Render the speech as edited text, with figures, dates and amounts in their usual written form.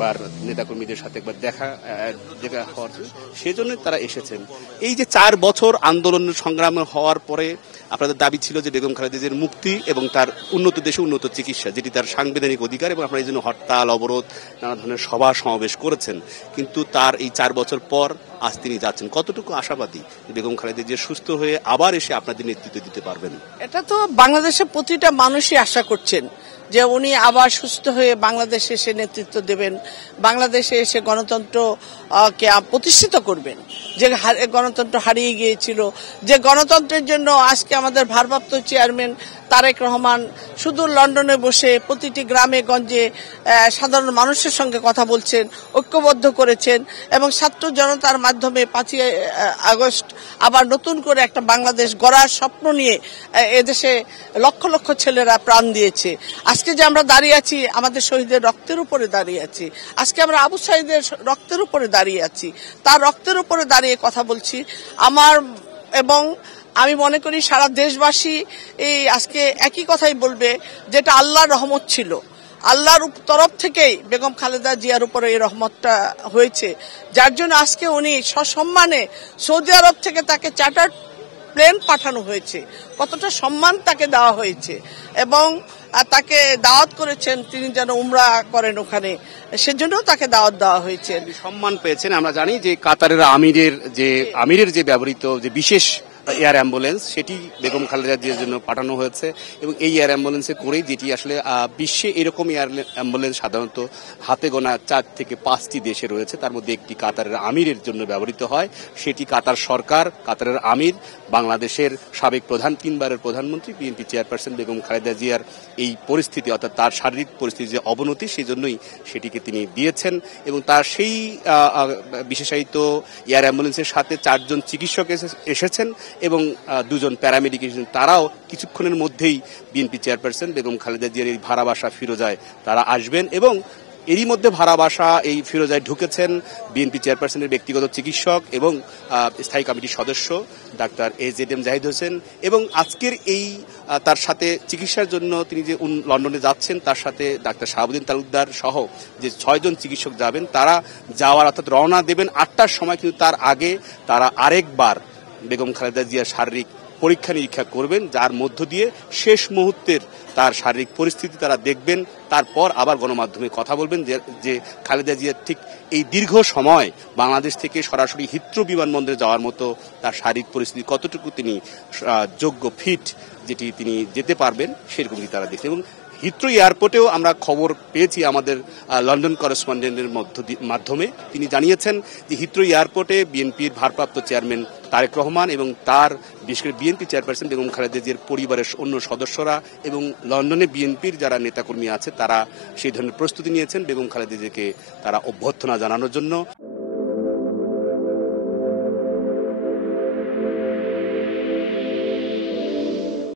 একবার নেতাকর্মীদের সাথে একবার দেখা হওয়ার, সেজন্য তারা এসেছেন। এই যে 4 বছর আন্দোলন সংগ্রাম হওয়ার পরে আপনাদের দাবি ছিল যে বেগম খালেদা জিয়ার মুক্তি এবং তার উন্নত দেশে উন্নত চিকিৎসা, যেটি তার সাংবিধানিক অধিকার, এবং আপনারা এই জন্য হরতাল, অবরোধ, নানা ধরনের সভা সমাবেশ করেছেন। কিন্তু তার এই 4 বছর পর আজ তিনি যাচ্ছেন, কতটুকু আশাবাদী বেগম খালেদা জিয়া সুস্থ হয়ে আবার এসে আপনাদের নেতৃত্ব দিতে পারবেন? এটা তো বাংলাদেশের প্রতিটা মানুষই আশা করছেন যে উনি আবার সুস্থ হয়ে বাংলাদেশে এসে নেতৃত্ব দেবেন, বাংলাদেশে এসে গণতন্ত্রকে প্রতিষ্ঠিত করবেন। যে গণতন্ত্র হারিয়ে গিয়েছিল, যে গণতন্ত্রের জন্য আজকে আমাদের ভারপ্রাপ্ত চেয়ারম্যান তারেক রহমান শুধু লন্ডনে বসে প্রতিটি গ্রামে গঞ্জে সাধারণ মানুষের সঙ্গে কথা বলছেন, ঐক্যবদ্ধ করেছেন, এবং ছাত্র জনতার মাধ্যমে 5ই আগস্ট আবার নতুন করে একটা বাংলাদেশ গড়ার স্বপ্ন নিয়ে এদেশে লক্ষ লক্ষ ছেলেরা প্রাণ দিয়েছে। আজকে যে আমরা দাঁড়িয়ে আছি, আমাদের শহীদের রক্তের উপরে দাঁড়িয়ে আছি। আজকে আমরা আবু সাঈদের রক্তের উপরে দাঁড়িয়ে আছি, তার রক্তের উপরে দাঁড়িয়ে কথা বলছি। এবং আমি মনে করি সারা দেশবাসী এই আজকে একই কথাই বলবে, যেটা আল্লাহর রহমত ছিল। আল্লাহর তরফ থেকেই বেগম খালেদা জিয়ার উপরে এই রহমতটা হয়েছে, যার জন্য আজকে উনি সসম্মানে সৌদি আরব থেকে তাকে চার্টার্ড প্লেন পাঠানো হয়েছে, কতটা সম্মান তাকে দেওয়া হয়েছে, এবং তাকে দাওয়াত করেছেন তিনি যেন উমরা করেন ওখানে, সেজন্য তাকে দাওয়াত দেওয়া হয়েছে। সম্মান পেয়েছেন। আমরা জানি যে কাতারের আমিরের যে ব্যবহৃত যে বিশেষ এয়ার অ্যাম্বুলেন্স, সেটি বেগম খালেদা জিয়ার জন্য পাঠানো হয়েছে, এবং এই এয়ার অ্যাম্বুলেন্সে করেই, যেটি আসলে বিশ্বে এরকম এয়ার অ্যাম্বুলেন্স সাধারণত হাতে গোনা 4 থেকে 5টি দেশে রয়েছে, তার মধ্যে একটি কাতারের আমিরের জন্য ব্যবহৃত হয়। সেটি কাতার সরকার, কাতারের আমির, বাংলাদেশের সাবেক 3বারের প্রধানমন্ত্রী, বিএনপি চেয়ারপারসন বেগম খালেদা জিয়ার এই পরিস্থিতি, অর্থাৎ তার শারীরিক পরিস্থিতি যে অবনতি, সেই জন্যই সেটিকে তিনি দিয়েছেন। এবং তার সেই বিশেষায়িত এয়ার অ্যাম্বুলেন্সের সাথে 4 জন চিকিৎসক এসেছেন এবং 2 জন প্যারামেডিক এসেছেন। তারাও কিছুক্ষণের মধ্যেই বিএনপি চেয়ারপারসন বেগম খালেদা জিয়ার এই ভাড়া বাসা ফিরোজায় তারা আসবেন, এবং এরই মধ্যে ভাড়া বাসা এই ফিরোজায় ঢুকেছেন বিএনপি চেয়ারপারসনের ব্যক্তিগত চিকিৎসক এবং স্থায়ী কমিটির সদস্য ডাক্তার AZM জাহিদ হোসেন। এবং আজকের এই তার সাথে চিকিৎসার জন্য তিনি যে লন্ডনে যাচ্ছেন, তার সাথে ডাক্তার শাহাবুদ্দিন তালুকদার সহ যে 6 জন চিকিৎসক যাবেন, তারা যাওয়ার অর্থাৎ রওনা দেবেন 8টার সময়। কিন্তু তার আগে তারা আরেকবার বেগম খালেদা জিয়ার শারীরিক পরীক্ষা নিরীক্ষা করবেন, যার মধ্য দিয়ে শেষ মুহূর্তের তার শারীরিক পরিস্থিতি তারা দেখবেন। তারপর আবার গণমাধ্যমে কথা বলবেন যে খালেদা জিয়া ঠিক এই দীর্ঘ সময় বাংলাদেশ থেকে সরাসরি হিথ্রো বিমানবন্দরে যাওয়ার মতো তার শারীরিক পরিস্থিতি কতটুকু তিনি যোগ্য, ফিট, যেটি তিনি যেতে পারবেন, সেরকমই তারা দেখছেন। এবং হিথ্রো এয়ারপোর্টেও আমরা খবর পেয়েছি আমাদের লন্ডন করেসপন্ডেন্টের মাধ্যমে, তিনি জানিয়েছেন যে হিথ্রো এয়ারপোর্টে বিএনপির ভারপ্রাপ্ত চেয়ারম্যান তারেক রহমান এবং তার বিশেষ করে বিএনপি চেয়ারপারসন বেগম খালেদা জিয়ার পরিবারের অন্য সদস্যরা এবং লন্ডনে বিএনপির যারা নেতাকর্মী আছে, তারা সেই ধরনের প্রস্তুতি নিয়েছেন বেগম খালেদা জিয়াকে তারা অভ্যর্থনা জানানোর জন্য।